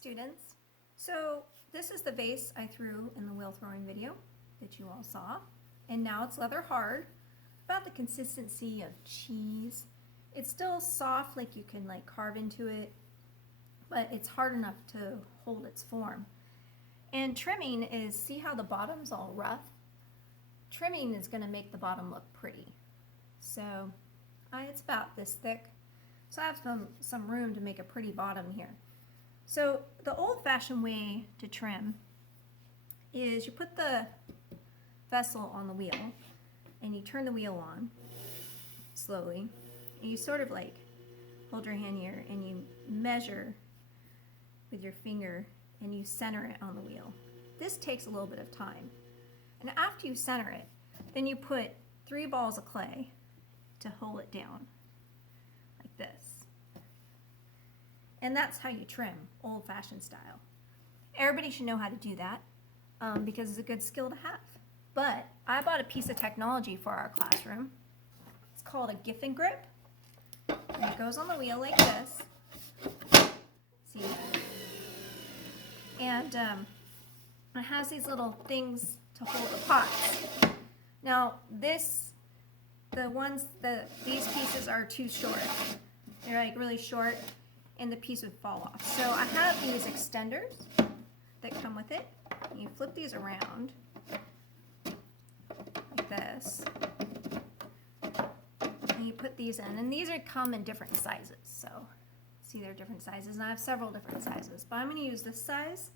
students. So this is the vase I threw in the wheel throwing video that you all saw. And now it's leather hard, about the consistency of cheese. It's still soft, like you can like carve into it, but it's hard enough to hold its form. And trimming is, see how the bottom's all rough? Trimming is going to make the bottom look pretty. So it's about this thick. So I have some room to make a pretty bottom here. So the old-fashioned way to trim is you put the vessel on the wheel and you turn the wheel on slowly. And you sort of like hold your hand here and you measure with your finger and you center it on the wheel. This takes a little bit of time. And after you center it, then you put 3 balls of clay to hold it down, like this. And that's how you trim, old-fashioned style. Everybody should know how to do that because it's a good skill to have. But I bought a piece of technology for our classroom. It's called a Giffen grip. And it goes on the wheel like this. See? And it has these little things to hold the pots. Now these pieces are too short. They're like really short and the piece would fall off. So I have these extenders that come with it. You flip these around like this. And you put these in. And these come in different sizes. So see, they're different sizes. And I have several different sizes. But I'm going to use this size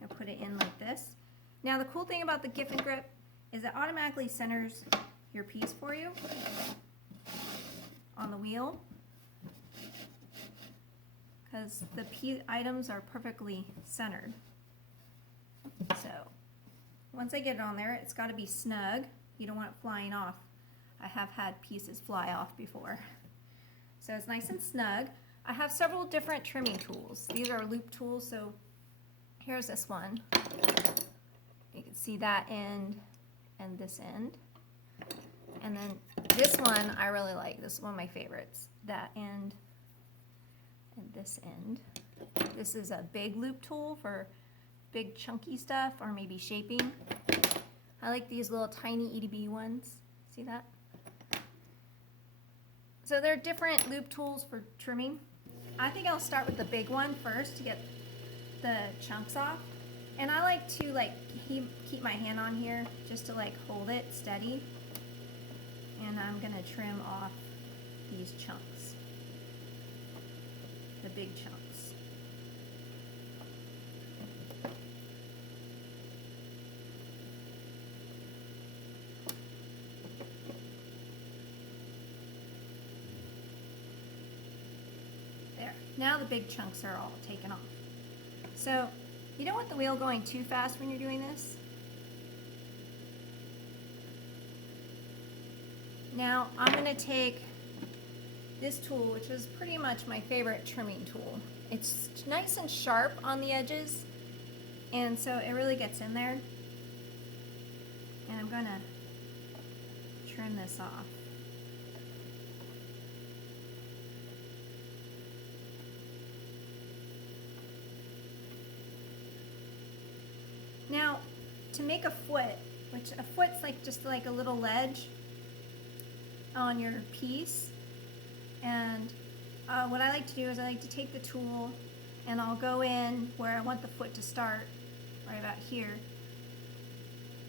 and put it in like this. Now the cool thing about the Giffen grip is it automatically centers your piece for you on the wheel, because the items are perfectly centered. So once I get it on there, it's got to be snug. You don't want it flying off. I have had pieces fly off before. So it's nice and snug. I have several different trimming tools. These are loop tools, so here's this one. You can see that end and this end. And then this one I really like. This is one of my favorites. That end and this end. This is a big loop tool for big chunky stuff or maybe shaping. I like these little tiny EDB ones. See that? So they're different loop tools for trimming. I think I'll start with the big one first to get the chunks off. And I like to keep my hand on here just to like hold it steady. And I'm gonna trim off these chunks, the big chunks. There, now the big chunks are all taken off. So you don't want the wheel going too fast when you're doing this. Now I'm going to take this tool, which is pretty much my favorite trimming tool. It's nice and sharp on the edges, and so it really gets in there. And I'm going to trim this off. Now, to make a foot, which a foot's like just like a little ledge on your piece, and what I like to do is I like to take the tool and I'll go in where I want the foot to start, right about here.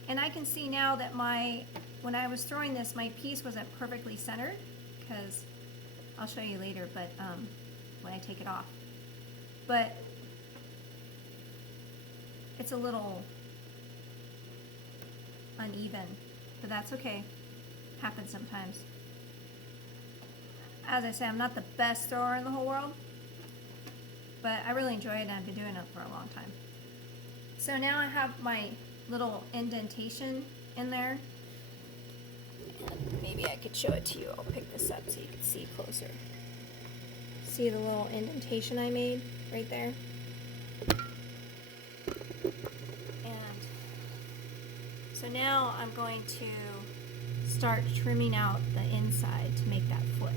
And I can see now that when I was throwing this, my piece wasn't perfectly centered, because I'll show you later, but when I take it off. But it's a little uneven, but that's okay. Happens sometimes. As I say, I'm not the best thrower in the whole world, but I really enjoy it and I've been doing it for a long time. So now I have my little indentation in there. And maybe I could show it to you. I'll pick this up so you can see closer. See the little indentation I made right there? And so now I'm going to start trimming out the inside to make that foot.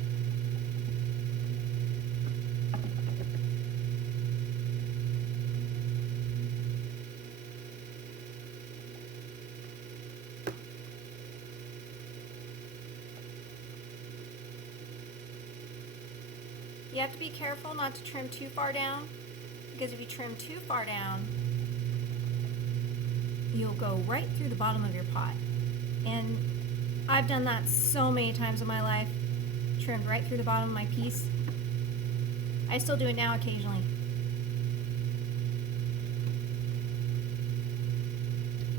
You have to be careful not to trim too far down, because if you trim too far down, you'll go right through the bottom of your pot. And I've done that so many times in my life, trimmed right through the bottom of my piece. I still do it now occasionally.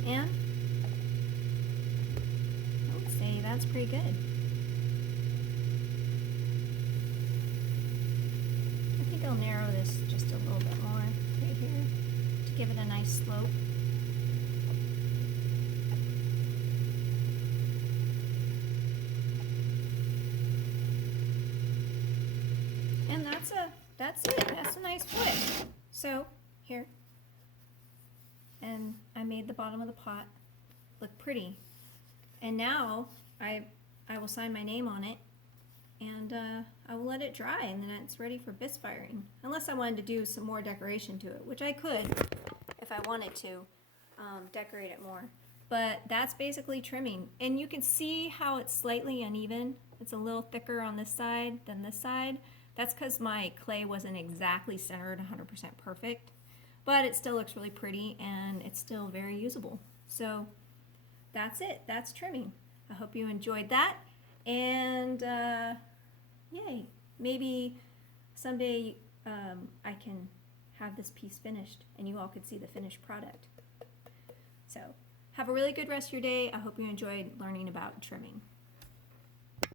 And I would say that's pretty good. I think I'll narrow this just a little bit more right here to give it a nice slope. And that's it. That's a nice flip. So here, and I made the bottom of the pot look pretty. And now I will sign my name on it, and I will let it dry, and then it's ready for bisque firing. Unless I wanted to do some more decoration to it, which I could if I wanted to decorate it more. But that's basically trimming. And you can see how it's slightly uneven. It's a little thicker on this side than this side. That's because my clay wasn't exactly centered 100% perfect. But it still looks really pretty, and it's still very usable. So that's it. That's trimming. I hope you enjoyed that. And yay. Maybe someday I can have this piece finished and you all could see the finished product. So have a really good rest of your day. I hope you enjoyed learning about trimming.